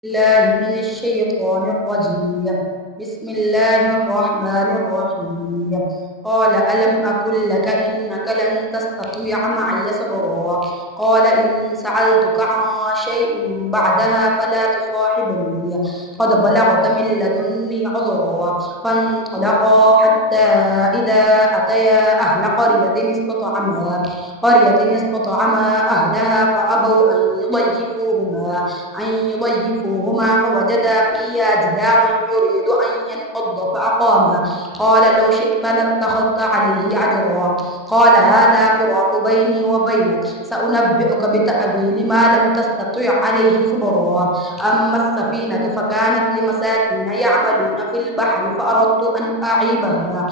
الله من الشيطان الرجيم. بسم الله الرحمن الرحيم. قال ألم أقل لك إنك لن تستطيع معي صبرا. قال إن سألتك عن شيء بعدها فلا تصاحبني قد بلغت من لدني عذرا. فانطلقا حتى إذا أتيا أهل قرية استطعما أهلها فأبوا أن يضيفوهما فوجدا فيها جدارا يريد أن ينقض فأقامه. قال لو شئت لاتخذت عليه أجرا. قال هذا فراق بيني وبينك سأنبئك بتأويل ما لم تستطع عليه صبرا. أما السفينة فكانت لمساكين يعملون في البحر فأردت أن أعيبها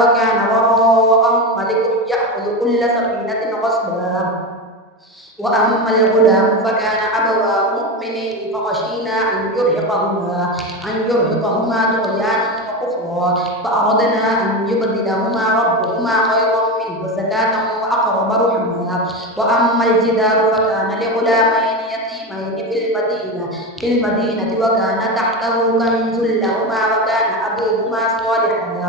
وكان وراءهم ملك يأخذ كل سفينة غصبا. وأما الغلام فكان أبواه مؤمنين فخشينا أن يرهقهما طغيانا وكفرا. فأردنا أن يبدلهما ربهما خيرا منه زكاة وأقرب رحما. وأما الجدار فكان لغلامين يتيمين في المدينة وكان تحته كنز لهما وكان أبوهما صالحا.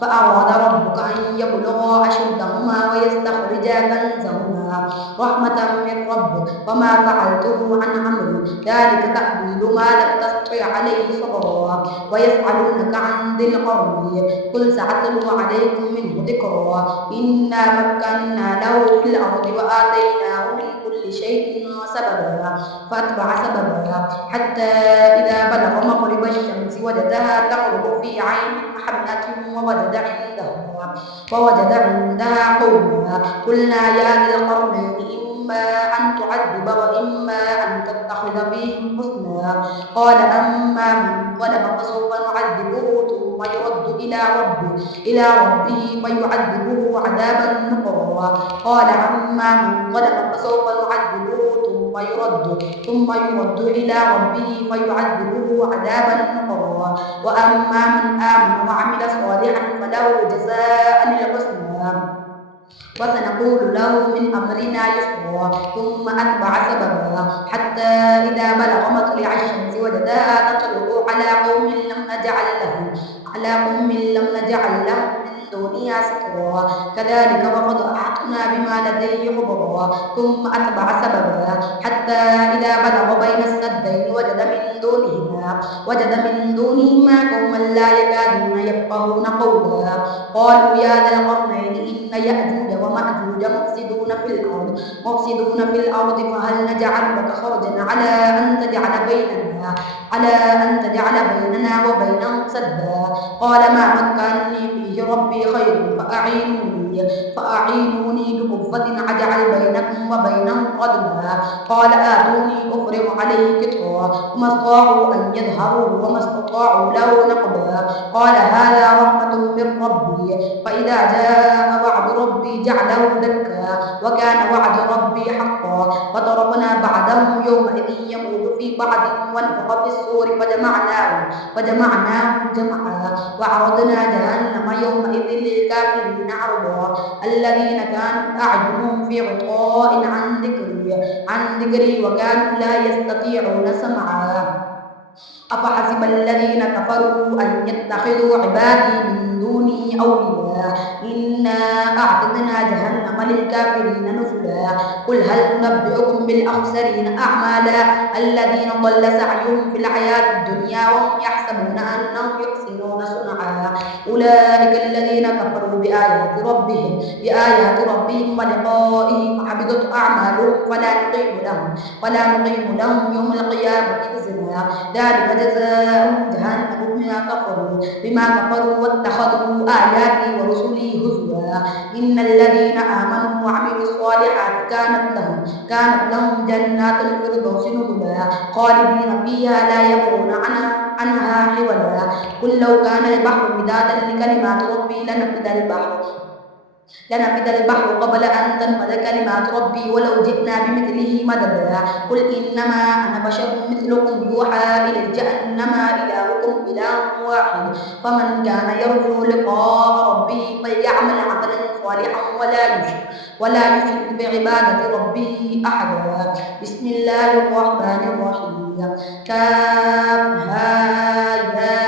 فأراد ربك أن يبلغا أشدهما ويستخرجا كنزهما رحمة من ربك وما فعلته عن أمري ذلك تأويل ما لم تستطع عليه صبرا. ويسألونك عن ذي القرنين قل سأتلو عليكم منه ذكرا. إنا مكنا له في الأرض وآتيناه من كل شيء سببا. فأتبع سببا حتى إذا بلغ مغرب الشمس وجدها تغرب في عين حمئة ووجد عندها قوما. قلنا يا ذي القرنين إما أن تعذب وإما أن تتخذ فيهم حسنا. قال أما من ظلم فسوف نعذبه ثم يرد إلى ربه فيعذبه عذابا نكرا. قال أما من ظلم فسوف نعذبه ثم يرد إلى ربه فيعذبه عذابا نكرا. وأما من آمن وعمل صالحا فله جزاء الحسنى وسنقول له من أمرنا يسرا. ثم أتبع سببا حتى إذا بلغ مطلع الشمس وجدها تطلع على قوم لم نجعل لهم من دونها سترا. كذلك وقد أحطنا بما لديه خبرا. ثم أتبع سببا حتى إذا بلغ بين السدين وجد من دونهما قوما لا يكادون يفقهون قولا. قالوا يا ذا القرنين إن يأجوج ومأجوج مفسدون في الأرض فهل نجعل لك خرجا على أن تجعل بيننا وبينهم سدا. قال ما مكنني فيه ربي خير فأعينوني بقوة أجعل بينكم وبينهم ردما. قال آتوني أفرغ عليه قطرا وما استطاعوا أن يظهروه وما استطاعوا له نقبا. قال هذا رحمة من ربي فإذا جاء وعد ربي جعله دكا وكان وعد ربي حقا. فضربنا بعدهم يومئذ يموت في بعض ونفخ في الصور فجمعناهم جمعا. وعرضنا جهنم يومئذ للكافرين عرضا. الذين كانت أعينهم في غطاء عن ذكري وكانوا لا يستطيعون سمعا. أفحسب الذين كفروا أن يتخذوا عبادي من دوني أولياء إنا أعتدنا جهنم للكافرين نزلا. قل هل ننبئكم بالأخسرين أعمالا الذين ضل سعيهم في الحياة الدنيا وهم يحسبون أنهم يحسنون صنعا. أولئك الذين كفروا بآيات ربهم ولقائه فحبطت أعمالهم فلا نقيم لهم يوم القيامة وزنا. ذلك جزاؤهم جهنم بما كفروا واتخذوا آياتي ورسلي هزوا. إن الذين آمنوا وعملوا الصالحات كانت لهم جنات الفردوس نزلا خالدين فيها لا يبغون عنها حولا. قل لو كان البحر مدادا لكلمات ربي لنفد البحر لنفد البحر قبل أن تنفد كلمات ربي ولو جئنا بمثله مددا قل إنما أنا بشر مثلكم يوحى إلي أنما إلهكم إله واحد فمن كان يرجو لقاء ربه فليعمل عملا صالحا ولا يشرك بعبادة ربه أحدا. بسم الله الرحمن الرحيم. كافها يا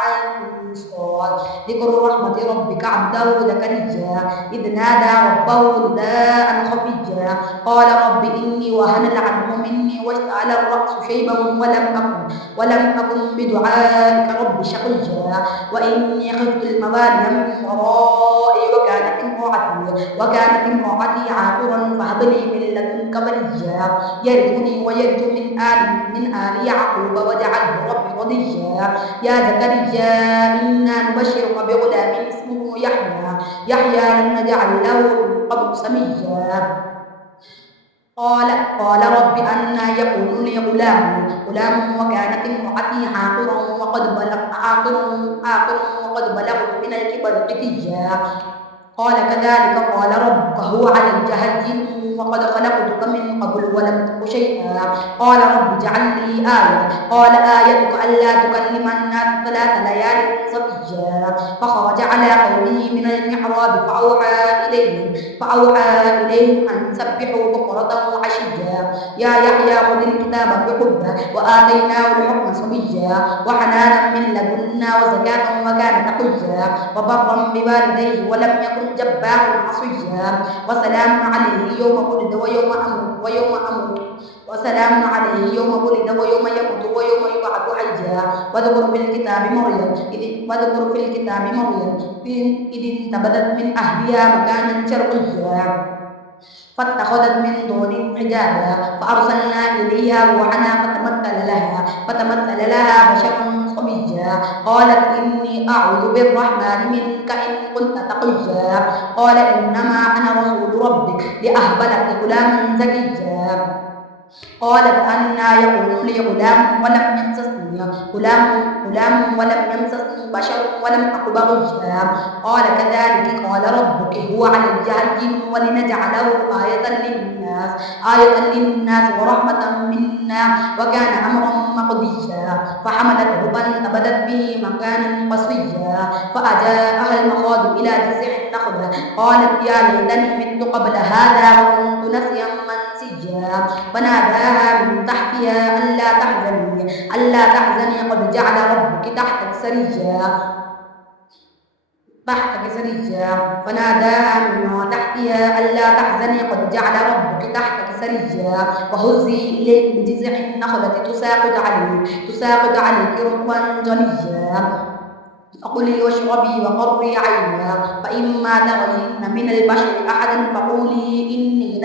عين صاد. ذكر رحمة ربك عبده زكريا إذ نادى ربه نداء خفيا قال رب إني وهن العظم مني واشتعل الرأس شيبا ولم أكن بدعائك رب شقيا وإني خفت الموالي من ورائي وكانت امرأتي عاقرا فهب لي من لدنك وليا يرثني ويرث من آل يعقوب واجعله رب رضيا يا زكريا إنا نبشرك بغلام اسمه يحيى لم نجعل له من قبل سميا قال رب أنى يكون لي غلام وكانت امرأتي عاقرا وقد بلغت من الكبر عتيا قال كذلك قال ربك هو علي هين وقد خلقتك من قبل ولم تك شيئا قال رب اجعل لي آية قال آيتك ألا تكلم الناس 3 ليال سويا فخرج على قومه من المحراب فأوحى إليهم أن سبحوا بكرة وعشيا يا يحيى خذ الكتاب بقوة وآتيناه الحكم صبيا وحنانا من لدنا وزكاة وكان تقيا وبرا بوالديه ولم يكن جبارا عصيا وسلام عليه يوم ولد ويوم يموت ويوم يبعث حيا واذكر في الكتاب مريم إذ انتبذت من أهلها مكانا شرقيا فاتخذت من دونهم حجابا فأرسلنا إليها روحنا فتمثل لها بشرا صبيا قالت إني أعوذ بالرحمن منك إن كنت تقيا قال إنما أنا رسول ربك لأهب لك غلاما زكيا قالت أنى يكون لي غلام ولم يمسسني بشر ولم أك بغيا قال كذلك قال ربك هو علي هين ولنجعله آية للناس ورحمة منا وكان أمرا مقضيا فحملته فانتبذت به مكانا قصيا فأجاءها المخاض إلى جذع النخلة قالت يا ليتني مت قبل هذا وكنت نسيا منسيا فناداها من تحتها ألا تحزني قد جعل ربك تحتك سريا فناداها من تحتها ألا تحزني قد جعل ربك تحتك سريا وهزي إليك بجذع النخلة تساقط عليك رطبا جنيا فكلي واشربي وقري عينا فإما ترين من البشر أحدا فقولي إني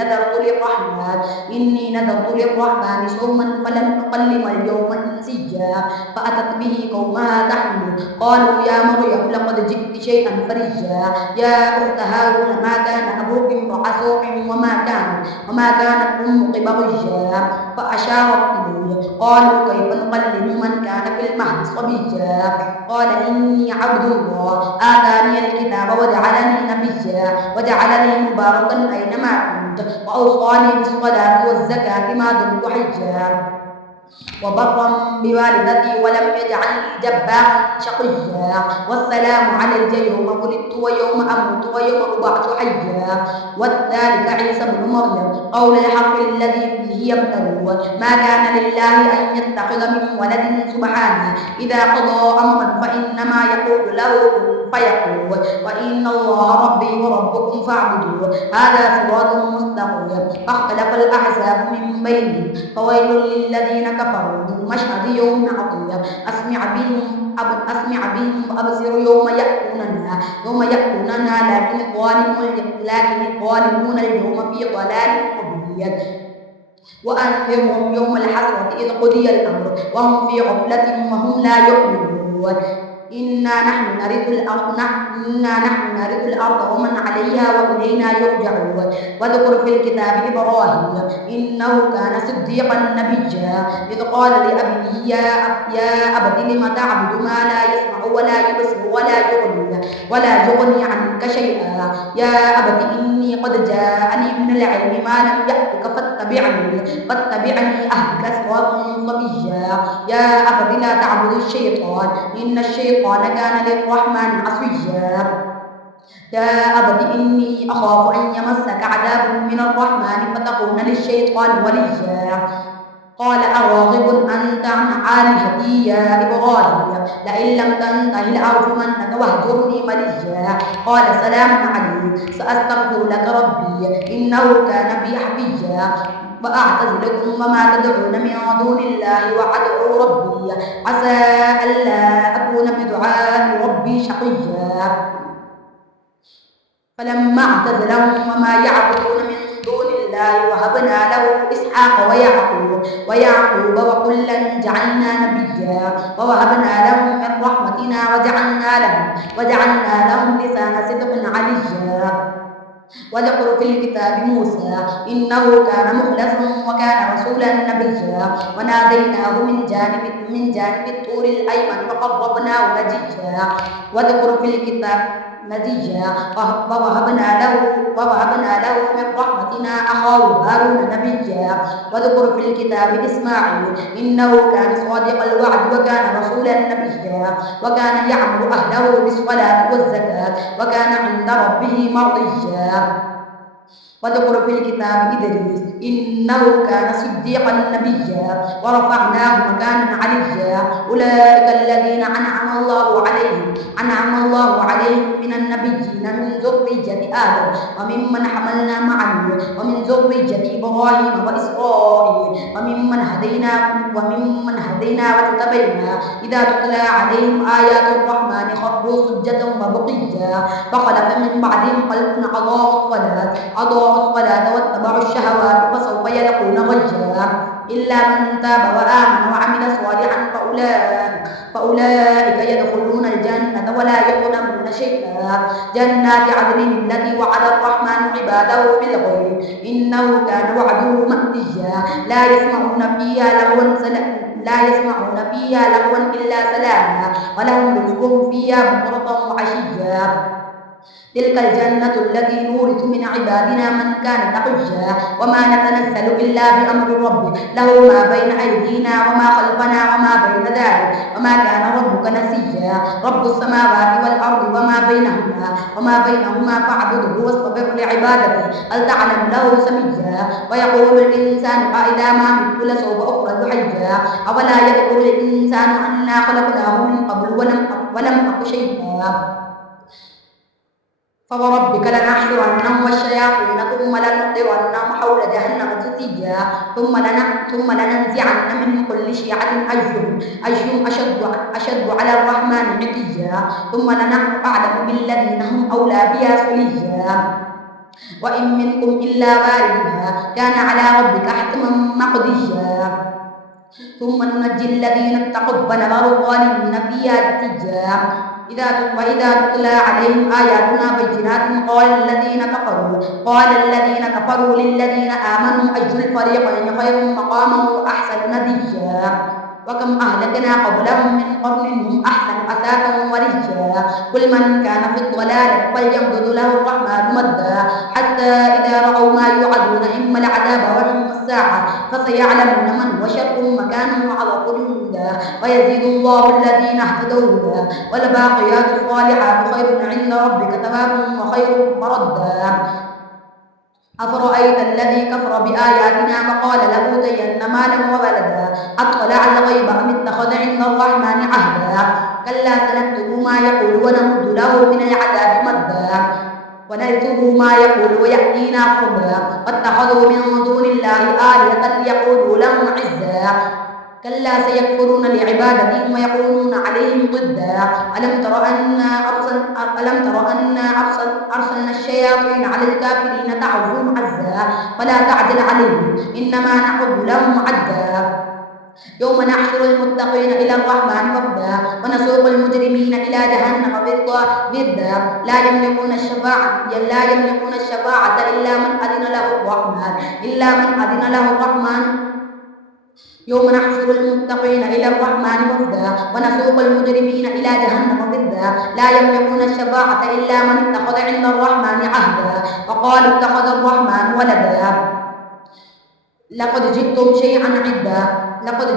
نذرت للرحمن صوما فلن أكلم اليوم إنسيا فأتت به قومها تحمل قالوا يا مريم لقد جئت شيئا فريا يا أخت هارون ما كان أبوك امرأ سوء وما كانت أمك بغيا فأشارت إليه قالوا كيف نكلم من كان في المهد صبيا قال إني عبد الله آتاني الكتاب وجعلني نبيا وجعلني مباركا أينما كنت وأوصاني بالصلاة والزكاة ما دمت حيا وبرا بوالدتي ولم يجعلني جبارا شقيا والسلام علي يوم ولدت ويوم أموت ويوم أبعث حيا وذلك عيسى بن مريم قول الحق الذي فيه يمترون ما كان لله أن يتخذ من ولد سبحانه إذا قضى أمرا فإنما يقول له كن فيقول وإن الله ربي وربكم فاعبدوه هذا صراط مستقيم فاختلف الأحزاب من بينهم فويل للذين كفروا من مشهد يوم عظيم أسمع بهم وأبصر يوم يأتوننا لكن الظالمون اليوم في ضلال مبين وأنذرهم يوم الحسرة إذ قضي الأمر وهم في غفلة وهم لا يؤمنون إنا نحن نرث الأرض ومن عليها وإلينا يرجعون واذكر في الكتاب إبراهيم إنه كان صديقا نبيا إذ قال لأبيه يا أبت لم تعبد ما لا يسمع ولا يبصر ولا يغني عنك شيئا يا أبت إني قد جاءني من العلم ما لم يأتك فاتبعني أهدك صراطا صبيا يا أبت لا تعبد الشيطان إن الشيطان كان للرحمن عصيا يا أبت إني أخاف أن يمسك عذاب من الرحمن فتكون للشيطان وليا قال أراغب أنت عن آلهتي يا إبراهيم لئن لم تنته لأرجمنك واهجرني مليا قال سلام عليك سأستغفر لك ربي إنه كان بي حفيا وأعتزلكم وما تدعون من دون الله وأدعو ربي عسى ألا أكون بدعاء ربي شقيا فلما اعتزلهم وما يعبدون من دون الله وهبنا له إسحاق ويعقوب وكلا جعلنا نبيا ووهبنا لهم من رحمتنا وجعلنا لهم لسان صدق عليا واذكر في الكتاب موسى إنه كان مخلصا وكان رسولا نبيا وناديناه من جانب الطور الأيمن وقربناه نجيا واذكر في الكتاب نجيا ووهبنا له من رحمتنا أخاه هارون نبيا واذكر في الكتاب إسماعيل إنه كان صادق الوعد وكان رسولا نبيا وكان يعمر أهله بالصلاة والزكاة وكان عند ربه مرضيا واذكر في الكتاب إدريس إنه كان صديقا نبيا ورفعناه مكانا عليا أولئك الذين أنعم الله عليهم من النبيين من ذرية آدم وممن حملنا مع نوح ومن ذرية إبراهيم وإسرائيل وممن هدينا واجتبينا إذا تتلى عليهم آيات الرحمن خروا سجدا وبقيا فخلف من بعدهم خلف أضاعوا الصلاة واتبعوا الشهوات فسوف يلقون غيا إلا من تاب وآمن وعمل صالحا فأولئك يدخلون الجنة ولا يظلمون شيئا جنات عدن التي وعد الرحمن عباده بالغيب إنه كان وعده مأتيا لا يسمعون فيها لغوا إلا سلاما ولهم رزقهم فيها بكرة وعشيا تلك الجنة التي نورث من عبادنا من كان تقيا وما نتنزل إلا بأمر ربك له ما بين أيدينا وما خلفنا وما بين ذلك وما كان ربك نسيا رب السماوات والأرض وما بينهما فاعبده واصطبر لعبادته هل تعلم له سميا ويقول الإنسان أإذا ما مت لسوف أخرج حيا أولا يذكر الإنسان أنا خلقناه من قبل ولم أك شيئا فوربك لنحشرنهم والشياطين ثم لنحضرنهم حول جهنم جثيا ثم لننزعن من كل شيعة أيهم أشد على الرحمن عتيا ثم لنحن أعلم بالذين هم أولى بها صليا وإن منكم إلا واردها كان على ربك حتما مقضيا ثم ننجي الذين اتقوا ونذر الظالمين فيها جثيا وإذا تتلى عليهم آياتنا بينات قال الذين كفروا للذين آمنوا أي الفريقين خير مقاما وأحسن نديا وكم أهلكنا قبلهم من قرن هم أحسن أثاثا ورجا قل من كان في الضلال فليمدد له الرحمن مدا حتى إذا رأوا ما يوعدون إما العذاب وإما الساعة فسيعلمون من هو شر مكانا وأضعف جندا ويزيد الله الذين اهتدوا هدى والباقيات الصالحات خير عند ربك ثوابا وخير مردا أفرأيت الذي كفر بآياتنا وقال لأوتين مالا وولدا أطلع الغيب أم اتخذ عند الرحمن عهدا كلا سنكتب ما يقول ونمد له من العذاب مدا ونرثه ما يقول ويأتينا فردا واتخذوا من دون الله آلهة ليقولوا لهم عزا كلا سيكفرون لعبادتهم ويكونون عليهم ضدا ألم تر أنا أرسلنا الشياطين على الكافرين تعظهم عزا فلا تعجل عليهم إنما نعد لهم عدا يوم نحشر المتقين إلى الرحمن وفدا ونسوق المجرمين إلى جهنم وردا لا يملكون الشفاعة إلا من أذن له الرحمن يوم نحشر المتقين إلى الرحمن وفدا ونسوق المجرمين إلى جهنم ضدا لا يملكون الشفاعة إلا من اتخذ عند الرحمن عهدا وقالوا اتخذ الرحمن ولدا لقد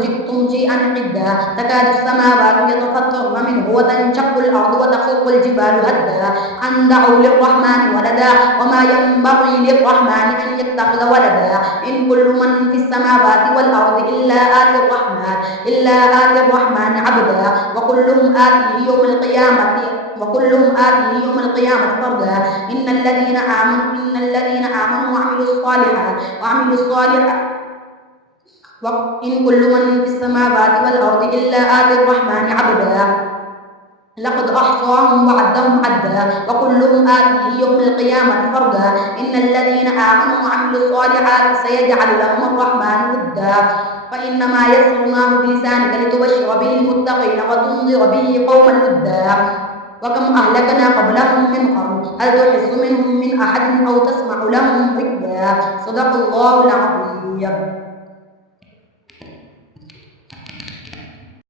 جئتم شيئا عدا تكاد السماوات يتفطرن منه وتنشق الأرض وتخر الجبال هدا أن دعوا للرحمن ولدا وما ينبغي للرحمن أن يتخذ ولدا إن كل من في السماوات والأرض إلا آتي الرحمن عبدا وكلهم آتيه يوم القيامة فردا إن الذين آمنوا وعملوا الصالحات وإن كل من في السماوات والأرض إلا آتي الرحمن عبدا لقد أحصاهم وعدهم عدا وكلهم آتيه يوم القيامة فردا إن الذين آمنوا وعملوا الصالحات سيجعل لهم الرحمن ودا فإنما يسرناه بلسانك لتبشر به المتقين وتنذر به قوما ودا وكم أهلكنا قبلهم من قرن هل تحس منهم من أحد أو تسمع لهم ركبا صدق الله العظيم.